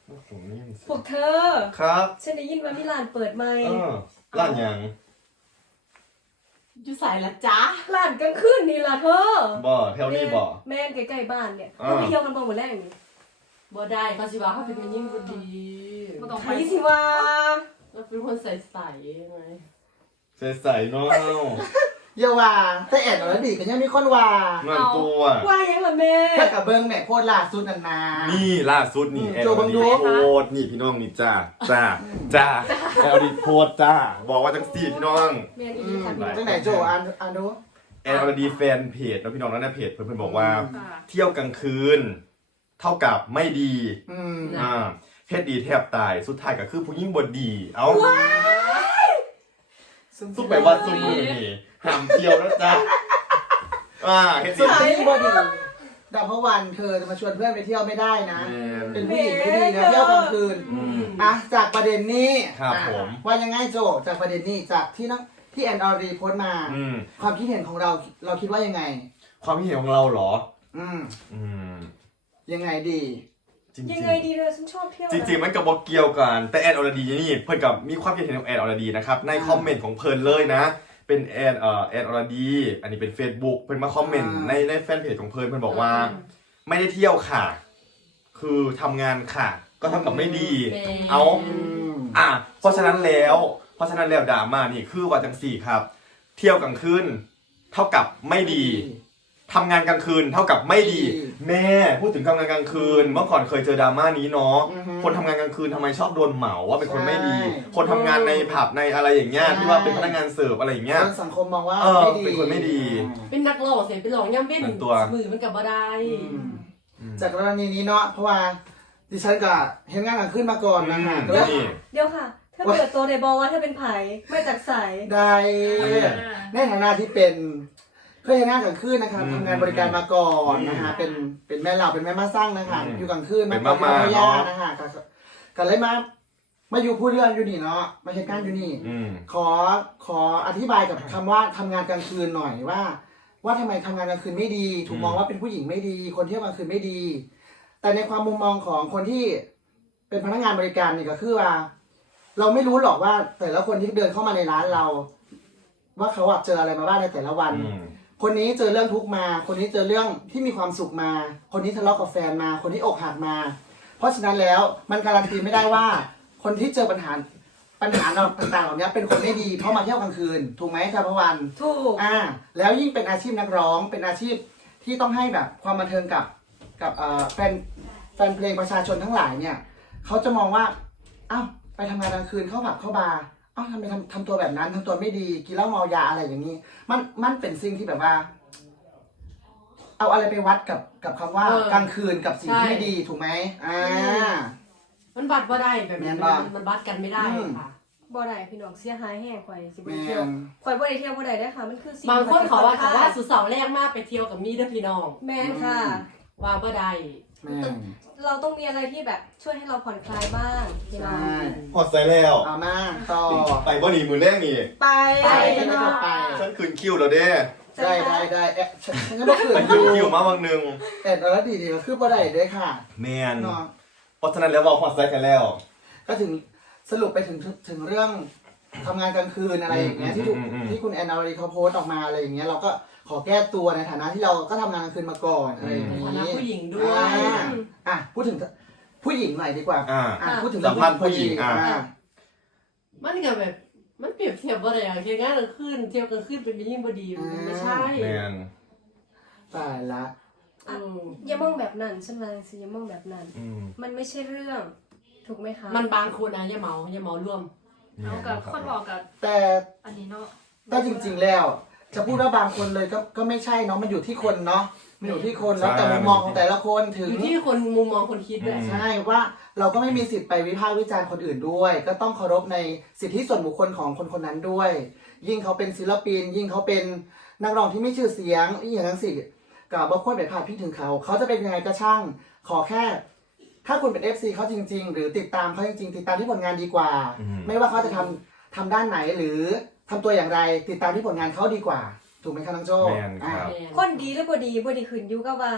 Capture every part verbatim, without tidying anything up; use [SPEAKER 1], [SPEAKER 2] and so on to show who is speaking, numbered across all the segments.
[SPEAKER 1] พวกเธอ
[SPEAKER 2] ครับ
[SPEAKER 1] ฉันได้ยินว่ามีร้านเปิดใหม่
[SPEAKER 2] ร้านยัง
[SPEAKER 3] อยู่ใส่ละจ้า
[SPEAKER 1] ร้านกลางคืนนี่ล่ะเธอ
[SPEAKER 2] บ่แถวนี้บ่
[SPEAKER 1] แม่นใกล้ๆบ้านเนี่ยเราไปเที่ยวกันบ่หมดแรกนี่
[SPEAKER 3] บ่ได้เขาสิว่าเขาเป็นคนยิ่งบุดี
[SPEAKER 1] บ่ต้องไปสิว่า
[SPEAKER 3] เราเป็นคนใส่ๆไง
[SPEAKER 2] ใส่ๆเนาะ
[SPEAKER 4] อย่าว่าแต่แอดแล้วดีก็ยังมีคนว่า
[SPEAKER 2] เงินตัว
[SPEAKER 1] ว่ายังล่ะแม่
[SPEAKER 4] ถ้ากับเบิ้งแม่โคตรล่าสุดนันนา
[SPEAKER 2] นี่ล่าสุดนี่แอลดีโพดนี่พี่น้องนี่จ้าจ้าจ้าแอลดีโพดจ้าบอกว่าจังสี่พี่น้อง
[SPEAKER 1] แม่นอีค่ะ
[SPEAKER 4] จังไหนโจอ่านอ่านดู
[SPEAKER 2] แอลดีแฟนเพจแล้วพี่น้องนั่นนะเพจเพื่อนๆบอกว่าเที่ยวกลางคืนเท่ากับไม่ดีอ่าเฮ็ดดีแทบตายสุดท้ายก็คือผู้หญิงบ่ดีเอ้าซุปไปว่าซุปมือนี่ห้ามเที่ยวนะจ๊ะอ่าเฮ็ดดี
[SPEAKER 4] ผู้หญิงบ่ดีดาวพวันเธอจะมาชวนเพื่อนไปเที่ยวไม่ได้นะเป็นผู้หญิงไม่ดีนะเที่ยวกลางคืนอ่ะจากประเด็นนี้
[SPEAKER 2] ครับผม
[SPEAKER 4] ว่ายังไงโจจากประเด็นนี้จากที่นักที่แอนออรีโพสต์มาความคิดเห็นของเราเราคิดว่ายังไง
[SPEAKER 2] ความคิดเห็นของเราเหรอ
[SPEAKER 4] อืม
[SPEAKER 2] อืม
[SPEAKER 4] ยังไงดี
[SPEAKER 1] ยังไงดีเลยฉันชอบเที่ยว
[SPEAKER 2] จริงๆมันกับบอกเกี่ยวกันแต่แอนอรดีนี่เพิ่นกับมีความคิดเห็นของแอนอรดีนะครับในคอมเมนต์ของเพิ่นเลยนะเป็นแอนเอ่อแอนอรดีอันนี้เป็น Facebook เพิ่นมาคอมเมนต์ในในแฟนเพจของเพิ่นเพิ่นบอกว่าไม่ได้เที่ยวค่ะคือทำงานค่ะก็เท่ากับไม่ดีเอาอ่ะเพราะฉะนั้นแล้วเพราะฉะนั้นแล้วดราม่านี่คือว่าจังสี่ครับเที่ยวกลางคืนเท่ากับไม่ดีทำงานกลางคืนเท่ากับไม่ดีแม่พูดถึงทำงานกลางคืนเมื่อก่อนเคยเจอดราม่านี้เนาะคนทำงานกลางคืนทำไมชอบโดนเหมาว่าเป็นคนไม่ดีคนทำงานในผับในอะไรอย่างเงี้ยที่ว่าเป็นพนักงานเสิร์ฟอะไรอย่างเงี้ย
[SPEAKER 4] สังคมมองว่า
[SPEAKER 2] เป็นคนไม่ดี
[SPEAKER 3] เป็นนักร้องเสียเป็นร้องย่ำเป็นมือมันกับบ่ได้
[SPEAKER 4] จากกรณีนี้เนาะเพราะว่าดิฉันก็เห็นงานกลางคืนมาก่อนนะฮะ
[SPEAKER 1] เดี๋ยวค่ะเธอเปิดตัวในบอว่าเธอเป็นไผ่ไม่จากใส
[SPEAKER 4] ได้ในฐานะที่เป็นเคยทำงานกลางคืนนะคะทำงานบริการมาก่อนนะคะเป็นเป็นแม่เหล่าเป็นแม่มาสร้างนะคะอยู่กลางคืน
[SPEAKER 2] มาก่อน
[SPEAKER 4] เป็นย่านะคะกันเลยมามาอยู่พูดเรื่องอยู่นี่เนาะมาเหตุการณ์อยู่นี่ขอขออธิบายกับคำว่าทำงานกลางคืนหน่อยว่า ว่าทำไมทำงานกลางคืนไม่ดีถูกมองว่าเป็นผู้หญิงไม่ดี คนเที่ยวกลางคืนไม่ดี แต่ในความมุมมองของคนที่เป็นพนักงานบริการนี่ก็คือว่า เราไม่รู้หรอกว่าแต่ละคนที่เดินเข้ามาในร้านเรา ว่าเขาเจออะไรมาบ้างในแต่ละวันคนนี้เจอเรื่องทุกข์มา คนนี้เจอเรื่องที่มีความสุขมา คนนี้ทะเลาะกับแฟนมา คนนี้อกหักมา เพราะฉะนั้นแล้วมันการันตีไม่ได้ว่า คนที่เจอปัญหาปัญหาเราต่างๆเหล่านี้เป็นคนไม่ดีเพราะมาเที่ยวกลางคืนถูกไหมครับพวัน
[SPEAKER 1] ถูก
[SPEAKER 4] อ่าแล้วยิ่งเป็นอาชีพนักร้องเป็นอาชีพที่ต้องให้แบบความบันเทิงกับกับแฟนแฟนเพลงประชาชนทั้งหลายเนี่ยเขาจะมองว่าอ้าวไปทำงานกลางคืนเข้าผับเข้าบาร์อ้าวทำไมทำทำตัวแบบนั้นทำตัวไม่ดีกินเหล้าเมายาอะไรอย่างนี้มันมันเป็นสิ่งที่แบบว่าเอาอะไรไปวัดกับกับคำว่ากลางคืนกับสิ่งที่ไม่ดีถูกไหมอ่า
[SPEAKER 3] มันวัดว่าได้แบบนี้มันวัดกันไม่ได้ค่ะ
[SPEAKER 1] บ่ได้พี่น้องเสียหายแห้งข่อยสิไปเที่ยวข่อยบ่ได้เที่ยวบ่ได้ได้ค่ะมันคือ
[SPEAKER 3] สิ่งบางคนเขาว่าเขาว่าสุดเสาแรกมากไปเที่ยวกับมีเด้อพี่น้อง
[SPEAKER 1] แม่นค่ะ
[SPEAKER 3] ว่าบ่ได้
[SPEAKER 1] เราต้องมีอะไรที่แบบช่วยให้เราผ่อนคลายบ้างพี่น้อง
[SPEAKER 2] พอใส่แล้ว
[SPEAKER 4] เอามาต่อ
[SPEAKER 2] ไปบ่หนีมือแรกนี่
[SPEAKER 1] ไป
[SPEAKER 4] ไปก็ไป
[SPEAKER 2] ฉันคืนคิวแล้วเด้
[SPEAKER 4] ได้ได้ได้เอ๊ะฉันก็คืน
[SPEAKER 2] คิวมาบางนึง
[SPEAKER 4] แต่แล้วดีดีก็คือบ่ได้ด้วยค่ะ
[SPEAKER 2] แม่นเพราะฉะนั้นแล้วว่าพอใส่กันแล้ว
[SPEAKER 4] ก็ถึงสรุปไปถึงถึงเรื่องทำงานกลางคืนอะไรอย่างเงี้ยที่ที่คุณแอนนารีเขาโพสต์ออกมาอะไรอย่างเงี้ยเราก็ขอแก้ตัวในฐานะที่เราก็ทำงานกลางคืนมาก่อนอะไรอย่างนี้
[SPEAKER 3] ฐานะผู้หญิงด้วย
[SPEAKER 4] อ่ะพูดถึงผู้หญิงหน่อยดีกว่า
[SPEAKER 2] อ่า
[SPEAKER 4] พูดถึง
[SPEAKER 2] สัมพันธ์ผู้หญิงอ่า
[SPEAKER 3] มันก็แบบมันเปรียบเทียบว่าอะไรอย่างเที่ยวงานกลางคืนเที่ยวกลางคืนเป็นยิ่งบดีมันไม่ใช่
[SPEAKER 4] ตายละ
[SPEAKER 1] อย่ามองแบบนั้นฉันว่าสิอย่ามองแบบนั้นมันไม่ใช่เรื่องถูกไหมคะ
[SPEAKER 3] มันบางคนนะอย่าเมาอย่าเมาร่วม
[SPEAKER 1] เอากับคนบอกกับ
[SPEAKER 4] แต่
[SPEAKER 1] อันนี้เนาะ
[SPEAKER 4] แต่จริงๆแล้วจะพูดว่าบางคนเลยก็ก็ไม่ใช่เนาะมันอยู่ที่คนเนาะมันอยู่ที่คนแล้วแต่มุมมองของแต่ละคนถึง
[SPEAKER 3] อยู่ที่คนมุมมองคนคิดด้วย
[SPEAKER 4] ใช่ว่าเราก็ไม่มีสิทธิ์ไปวิพากษ์วิจารณ์คนอื่นด้วยก็ต้องเคารพในสิทธิส่วนบุคคลของคนคนนั้นด้วยยิ่งเขาเป็นศิลปินยิ่งเขาเป็นนักร้องที่มีชื่อเสียงอย่างนั้นสิกับบางคนไปพาดพิงถึงเขาเขาจะเป็นยังไงก็ช่างขอแค่ถ้าคุณเป็น เอฟ ซี เขาจริงๆหรือติดตามเขาจริงๆติดตามที่ผลงานดีกว่าไม่ว่าเขาจะทำทำด้านไหนหรือทำตัวอย่างไรติดตามที่ผลงานเขาดีกว่าถูกไหมคะน้องโจ้
[SPEAKER 1] คนดีหรือบ่ดีบ่ดีขึ้นอยู่กับว่า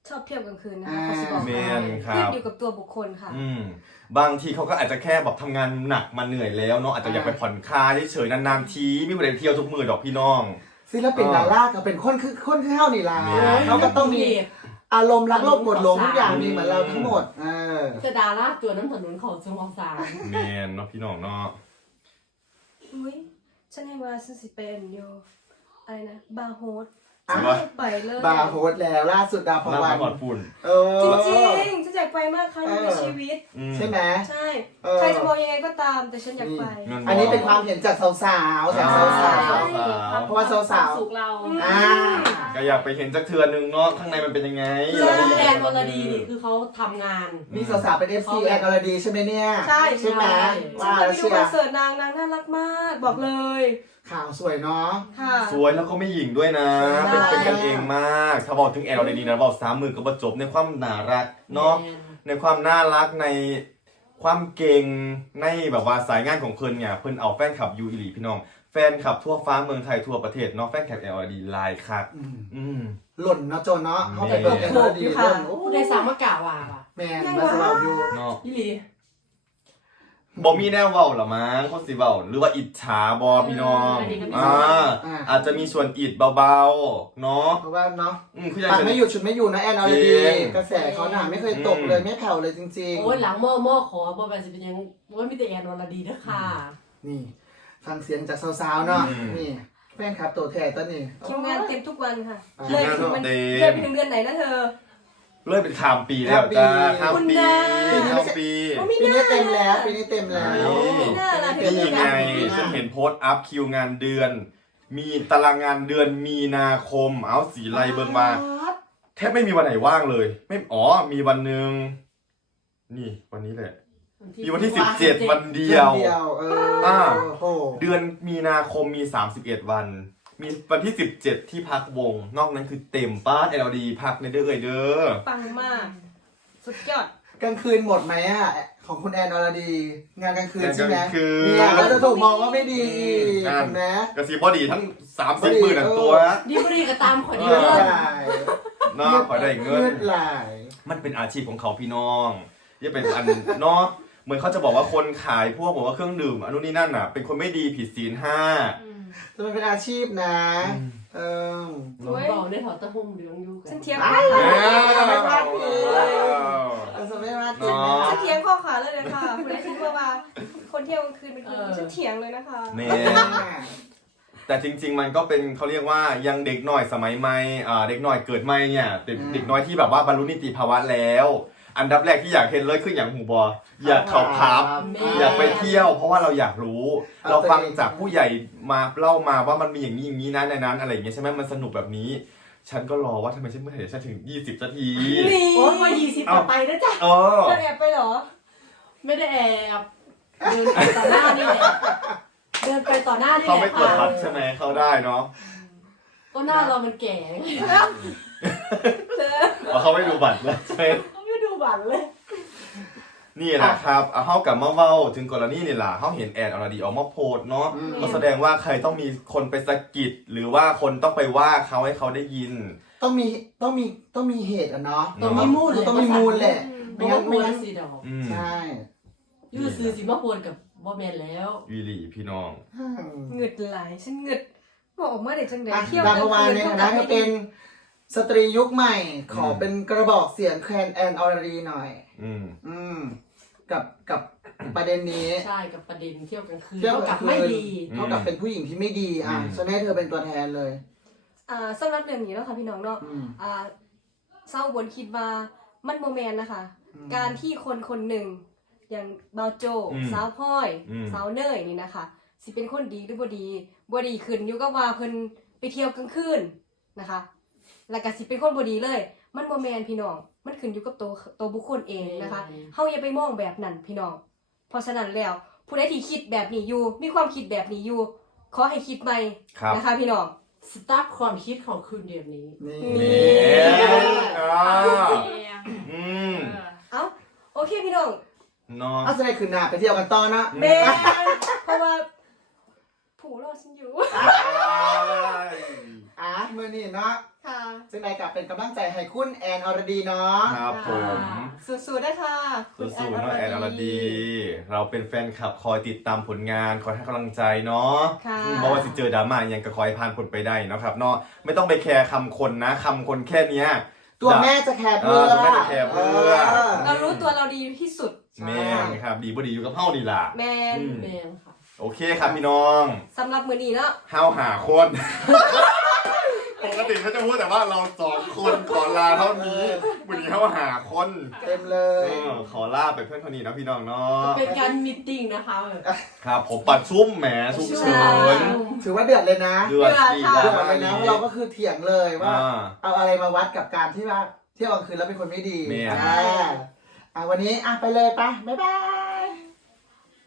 [SPEAKER 1] ชอบเที่ยวกลางคืนนะคะเขาสิบอก
[SPEAKER 2] แมนครั
[SPEAKER 1] ขึ้น
[SPEAKER 2] บ
[SPEAKER 1] อยู่กับตัวบุคคลค่ะ
[SPEAKER 2] อืมบางทีเขาก็อาจจะแค่แบบทำงานหนักมาเหนื่อยแล้วเนาะอาจจะอยากไปผ่อนคลายเฉยๆนานๆทีไม่ไปเที่ยวทุกมือดอกพี่น้อง
[SPEAKER 4] ศิลปินดาราก็เป็นคนคือคนคือเท่านี่ล่ะ
[SPEAKER 2] แม่
[SPEAKER 4] เขาก็ต้องมีอารมณ์รักโลภโกรธหลงทุกอย่างมีเหมือนเราทั้งหมดเออ
[SPEAKER 3] จะดาราตัวน้ำถนนเขาจังหวัดสาม
[SPEAKER 2] แมนเนาะพี่น้องเนาะ
[SPEAKER 1] อุ้ยฉันให้ว่าฉันสิเป็นอยู่อะไรนะบาร์โฮส
[SPEAKER 2] ใช่
[SPEAKER 1] ฉัน
[SPEAKER 2] ปะ
[SPEAKER 1] อยากไปเลย
[SPEAKER 4] บาร์โฮสแล้วล่าสุดดาวพ
[SPEAKER 2] น้ำ
[SPEAKER 4] วั
[SPEAKER 2] มัน นหมดปุ่น
[SPEAKER 4] เออ
[SPEAKER 1] จริงๆฉันอยากไปมากครั้งหนึงใน
[SPEAKER 4] เออ
[SPEAKER 1] ชีวิต
[SPEAKER 2] อืม
[SPEAKER 4] ใช่ไหม
[SPEAKER 1] ใช่
[SPEAKER 4] เออ
[SPEAKER 1] ใครจะมองยังไงก็ตามแต่ฉันอยากไป
[SPEAKER 2] นี่
[SPEAKER 4] อันนี้เป็นความเห็นจากสาวๆจากสาว
[SPEAKER 2] สาว
[SPEAKER 4] ๆเพราะว่าสาวๆ
[SPEAKER 5] สุขเรา
[SPEAKER 4] อ่า
[SPEAKER 2] ก็อยากไปเห็นจักเทือนนึงเนาะข้างในมันเป็นยังไง
[SPEAKER 3] คือคุณแอนวรดีนี่คือเขาทำงาน
[SPEAKER 4] นี่สาวๆเป็น เอฟ ซี แอนอรดีใช่ไหมเนี่ย
[SPEAKER 1] ใช่
[SPEAKER 4] ใช่ไหม
[SPEAKER 1] ฉั
[SPEAKER 4] ว่าน
[SPEAKER 1] เคย
[SPEAKER 4] แล้ว
[SPEAKER 1] ไปดู
[SPEAKER 4] เชีย
[SPEAKER 1] คอน
[SPEAKER 4] ร์
[SPEAKER 1] เสิร์ตนางนางน่ารักมากบอกเลย
[SPEAKER 4] ข่าวสวยเนาะ
[SPEAKER 1] ค่ะ
[SPEAKER 2] สวยแล้วก็ไม่หยิ่งด้วยนะ
[SPEAKER 1] ใช่
[SPEAKER 2] เป็นเป็นกันเองมาก ถ้าบอกถึงแอลดีๆนะบอกสามมือก็บรจบในความน่ารักเนาะ ในความน่ารักในความเก่งในแบบว่าสายงานของเพิ่นเนี่ยเพิ่นเอาแฟนคลับยูอีหลีพี่น้อง แฟนคลับทั่วฟ้าเมืองไทยทั่วประเทศเนาะแฟนคลับ แอล ดี ลายคัก
[SPEAKER 4] อืม
[SPEAKER 2] อืม
[SPEAKER 4] หล่นเนาะโจนเนาะเขาไป
[SPEAKER 2] แม่
[SPEAKER 4] เปิดแอนอรดีหล่นโอ้
[SPEAKER 3] ผู้ใดสามมากล่าวว่าป่ะ
[SPEAKER 4] แมนมาสำหรับอยู่
[SPEAKER 2] เนาะ
[SPEAKER 3] พี่ลี
[SPEAKER 2] บ่มีแนวเว้าหรอมั้งคนสิเว้าหรือว่าอิจฉาบ่พี่น้องอ่าอาจจะมีส่วนอิดเบาๆเนาะ
[SPEAKER 4] เพราะว่าเนาะ
[SPEAKER 2] อืมคืออย่าง
[SPEAKER 4] ปัง
[SPEAKER 2] เช่น
[SPEAKER 4] ไม่หยุดชุดไม่อยู่นะแอนอรดี
[SPEAKER 2] จริง
[SPEAKER 4] กระแสเขาหนาไม่เคยตก
[SPEAKER 2] อืม
[SPEAKER 4] เลยไม่แผ่วเลยจริง
[SPEAKER 3] โอ้ยหลังหม้อหม้อขอบ่แบบจะเป็นยังว่ามีแต่แอนวรดีเด้อค่ะ
[SPEAKER 4] ๆ นี่ ฟังเสียงจากสาวๆเนาะนี่แฟนคลับตัวแทนตัวนี้
[SPEAKER 1] คิวงานเต็มทุกวันค่ะ
[SPEAKER 4] อ่า
[SPEAKER 1] เลยไปถึงมันเลยไปถึงเดือนไหนนะเธอ
[SPEAKER 2] เริ่มเป็นข้ามปีแล้วจ้าข้าม
[SPEAKER 1] คุณ
[SPEAKER 2] ปี
[SPEAKER 1] นา
[SPEAKER 2] ข้ามปี
[SPEAKER 1] ไม่
[SPEAKER 4] ปี
[SPEAKER 1] น่า
[SPEAKER 4] นี้เต็มแล้วปีนี้เต็มแล้ว
[SPEAKER 1] ไม่น่าล่ะ
[SPEAKER 2] นี่ไงฉันเห็นโพสต์อัพคิวงานเดือน มีตารางงานเดือนมีนาคม เอาสีไลเบิงมา แทบไม่มีวันไหนว่างเลย ไม่อ๋อมีวันหนึ่งนี่วันนี้แหละ มีวันที่สิบเจ็ดวันเดียว
[SPEAKER 4] เดียวเออ
[SPEAKER 2] อ่า
[SPEAKER 4] โอ้โห
[SPEAKER 2] เดือนมีนาคมมีสามสิบเอ็ดวัน มีวันที่สิบเจ็ดที่พักวง นอกนั้นคือเต็มป้าเอลดีพักในเด้อเอ่ยเด้อ
[SPEAKER 1] ปังมาก สุดยอด
[SPEAKER 4] กลางคืนหมดไหมอ่ะของคุณแอนอรดี งานกลางคืนใช่ไหม
[SPEAKER 2] งานกลางคืน
[SPEAKER 4] เนี่ยก็จะถูกมองว่าไม่ดี
[SPEAKER 2] อ่า
[SPEAKER 4] เห็นไหม
[SPEAKER 2] กระซีบอดีทั้งสามสิบหมื่นตัว
[SPEAKER 3] ดีบรีก็ตามขอดี
[SPEAKER 4] เลือด
[SPEAKER 3] เลิศ
[SPEAKER 4] ไหล
[SPEAKER 2] เนาะขอได้เงิ
[SPEAKER 4] เลื
[SPEAKER 2] น
[SPEAKER 4] อดไหล
[SPEAKER 2] มันเป็นอาชีพของเขาพี่น้องที่เป็นอันเนาะเหมือนเขาจะบอกว่าคนขายพวกบอกว่าเครื่องดื่มอันนู้นนี่นั่นน่ะ เป็นคนไม่ดีผิดศีลห้า
[SPEAKER 4] จะมันเป็นอาชีพนะ เออ
[SPEAKER 3] บอกในถอดตะหุ่มเหลืองอยู่กั
[SPEAKER 1] ฉั
[SPEAKER 3] น
[SPEAKER 1] นเทียง
[SPEAKER 4] อ้า
[SPEAKER 1] ข้อ
[SPEAKER 4] ว
[SPEAKER 1] ขา
[SPEAKER 4] จะไม่พลาดผิดเราจะไม่พลาดผิดนะ
[SPEAKER 1] ฉันเทียงข้อขาเลยนะคะคุณได้คิดว่าว่าคนเที่ยวกลางคืนเป็นคนฉันเถียงเลยนะคะ
[SPEAKER 2] แม่แต่จริง ๆ มันก็เป็นเขาเรียกว่ายังเด็กหน่อยสมัยใหม่อ่าเด็กหน่อยเกิดใหม่เนี่ยเด็กเด็กน้อยที่แบบว่าบรรลุนิติภาวะแล้ว อันดับแรกที่อยากเห็นเลยคืออย่างหูบออยากเข้าพับ อยากไปเที่ยว เพราะว่าเราอยากรู้ เราฟังจากผู้ใหญ่มาเล่ามาว่ามันมีอย่างนี้อย่างนี้นะในนั้นอะไรอย่างเงี้ยใช่ไหมมันสนุกแบบนี้ ฉันก็รอว่าทำไมฉันไม่เห็นฉันถึงยี่สิบนาที
[SPEAKER 1] นี่
[SPEAKER 3] โอ้ยมายี่สิบจะไปนะจ๊ะ
[SPEAKER 2] เออ
[SPEAKER 1] เธอแอบไปเหรอ
[SPEAKER 3] ไม่ได้แอบเดินไปต่อหน้านี่แหละเดินไปต่อหน้านี่แห
[SPEAKER 2] เขา
[SPEAKER 3] ละ
[SPEAKER 2] ไม่กด
[SPEAKER 3] ค่ะ
[SPEAKER 2] ทับใช่ไหมเขาได้เนาะ
[SPEAKER 3] ก็หน้าเรามันแก่
[SPEAKER 1] เธอ
[SPEAKER 2] อ๋อเขาไม่ดูบัตรแล้วใช่ไหม
[SPEAKER 3] เขาไม่ดูบัตรเลย
[SPEAKER 2] นี่แหละครับเอาเข้ากับมาเว้าถึงกรณีนี่แหละเขาเห็นแอดออร์ดีออกมาโพสต์เนาะ
[SPEAKER 4] อืม
[SPEAKER 2] ก็แสดงว่าใครต้องมีคนไปสะกิดหรือว่าคนต้องไปว่าเขาให้เขาได้ยิน
[SPEAKER 4] ต้องมีต้องมีต้องมีเหตุอ่ะเนาะ
[SPEAKER 3] ต้องมีมูลเลย
[SPEAKER 4] ต้องมีมูลแหละ
[SPEAKER 3] ไม่งั้นไม่งั้นสีดอก
[SPEAKER 2] อืม
[SPEAKER 4] ใช่
[SPEAKER 3] ยูซื้อสีมะพร้าวกับบ่แมนแล้ว
[SPEAKER 2] วีหลีพี่น้อง
[SPEAKER 1] เหงืดไหลฉันเหงืดบอกออกมาเด็กจังเลย
[SPEAKER 4] อ่ะ
[SPEAKER 1] เที่ยว
[SPEAKER 4] ดาวพวานใน
[SPEAKER 1] เท่า
[SPEAKER 4] ฐา
[SPEAKER 1] กั
[SPEAKER 4] นะ
[SPEAKER 1] บ
[SPEAKER 4] ที่
[SPEAKER 1] ไม่
[SPEAKER 4] เป็
[SPEAKER 1] ดี
[SPEAKER 4] นสตรียุคใหม่ ขออ
[SPEAKER 2] ม
[SPEAKER 4] เป็นกระบอกเสียงแคนแอนอรดีหน่อย
[SPEAKER 2] อืม
[SPEAKER 4] อืม กับกับประเด็นนี้
[SPEAKER 3] ใช่กับประเด็นเที่ยวกลางคืน
[SPEAKER 4] เที่ยว
[SPEAKER 3] เท่าก
[SPEAKER 4] ลา
[SPEAKER 3] กับ
[SPEAKER 4] งคืน
[SPEAKER 3] ไม่ดี
[SPEAKER 2] อืม
[SPEAKER 4] เท่ากับเป็นผู้หญิงที่ไม่ดีอ่ะ
[SPEAKER 2] อืม
[SPEAKER 4] ฉันให้เธอเป็นตัวแทนเลย
[SPEAKER 1] อ่าสำหรับเรื่องนี้แล้วค่ะพี่น้องเนาะ
[SPEAKER 4] อืม
[SPEAKER 1] อ่าเศร้าบนคิดว่ามันโมแมนนะคะ
[SPEAKER 4] อืม
[SPEAKER 1] การที่คนคนหนึ่ง อย่างบาวโจ
[SPEAKER 2] อืม
[SPEAKER 1] สาวพ่อย
[SPEAKER 2] อืม
[SPEAKER 1] สาวเนยนี่นะคะ สิเป็นคนดีหรือบ่ดีบ่ดีขึ้นอยู่กับว่าเพิ่นไปเที่ยวกลางคืนนะคะ แล้วก็สิเป็นคนบ่ดีเลย มันโมแมนพี่น้อง มันขึ้นอยู่กับตัวตัวบุคคลเองนะคะ เฮาอย่าไปมองแบบนั้นพี่น้อง เพราะฉะนั้นแล้วผู้ใดที่คิดแบบนี้อยู่ มีความคิดแบบนี้อยู่ ขอให้คิดใหม่
[SPEAKER 2] ครับ
[SPEAKER 1] นะคะพี่น้อง
[SPEAKER 3] สตาร์ทความคิดของคืนเดียวนี้
[SPEAKER 4] นี่
[SPEAKER 1] นี่
[SPEAKER 2] อ่าอืม
[SPEAKER 1] เอ้าโอเคพี่น้อง
[SPEAKER 2] เนาะ
[SPEAKER 4] เอาแสดงคืนหน้าไปเที่ยวกันต่อนะ
[SPEAKER 1] เบนเพราะว่าผู้รอฉันอยู่
[SPEAKER 4] อ่ะมือนี่เนาะ
[SPEAKER 3] ค่ะ
[SPEAKER 4] ซึ่งในกับเป็นกำลังใจให้คุณแอนอรดีเนาะ
[SPEAKER 2] ครับผม
[SPEAKER 1] สู้ๆได้ค่ะคุณ
[SPEAKER 2] สู้ๆเนาะแอนอรดี เราเป็นแฟนคลับคอยติดตามผลงานคอยให้กำลังใจเนาะ
[SPEAKER 1] ค่ะ
[SPEAKER 2] เพราะว่าสิเจอดราม่ายังก็คอยผ่านผลไปได้เนาะครับเนาะไม่ต้องไปแคร์คำคนนะคำคนแค่เนี้ย
[SPEAKER 4] ตัวแม่จะแคร์
[SPEAKER 2] เอ
[SPEAKER 4] เพื่
[SPEAKER 2] อ
[SPEAKER 4] อ
[SPEAKER 2] ตัวแม่จะแคร์เพื่อ
[SPEAKER 1] เรารู้ตัวเราดีที่สุด
[SPEAKER 2] แม่งครับดีบ่ดีอยู่กับเฮานี่ล่ะ
[SPEAKER 1] แมน
[SPEAKER 2] อืม
[SPEAKER 3] แมนค่ะ
[SPEAKER 2] โอเคครับพี่น้อง
[SPEAKER 1] สำหรับมือนี้เนาะ
[SPEAKER 2] เฮาหาคน ปกติเขาจะพูดแต่ว่าเราสองคนขอลาเท่านี้วันนี้เฮาหาคน
[SPEAKER 4] เต็มเล
[SPEAKER 2] เอย อขอลาไปเพื่อนคนนี้นะพี่น้องเนาะ
[SPEAKER 3] เป็นการมีตติ้งนะคะแบบ
[SPEAKER 2] ครับผมปัดซุ่มแหมซุ่มเฉิน
[SPEAKER 4] ถือว่าเดือดเลยนะ
[SPEAKER 2] เดือดสีดา
[SPEAKER 4] เดือดเลยนะเพราะเราก็คือเถียงเลยว่า
[SPEAKER 2] อ่า
[SPEAKER 4] เอาอะไรมาวัดกับการที่ว่าเที่ยวกลางคืนแล้วเป็นคนไม่ดี
[SPEAKER 2] แม่
[SPEAKER 4] อ่าอ่ะวันนี้อ่ะไปเลยไปะบ๊ายบาย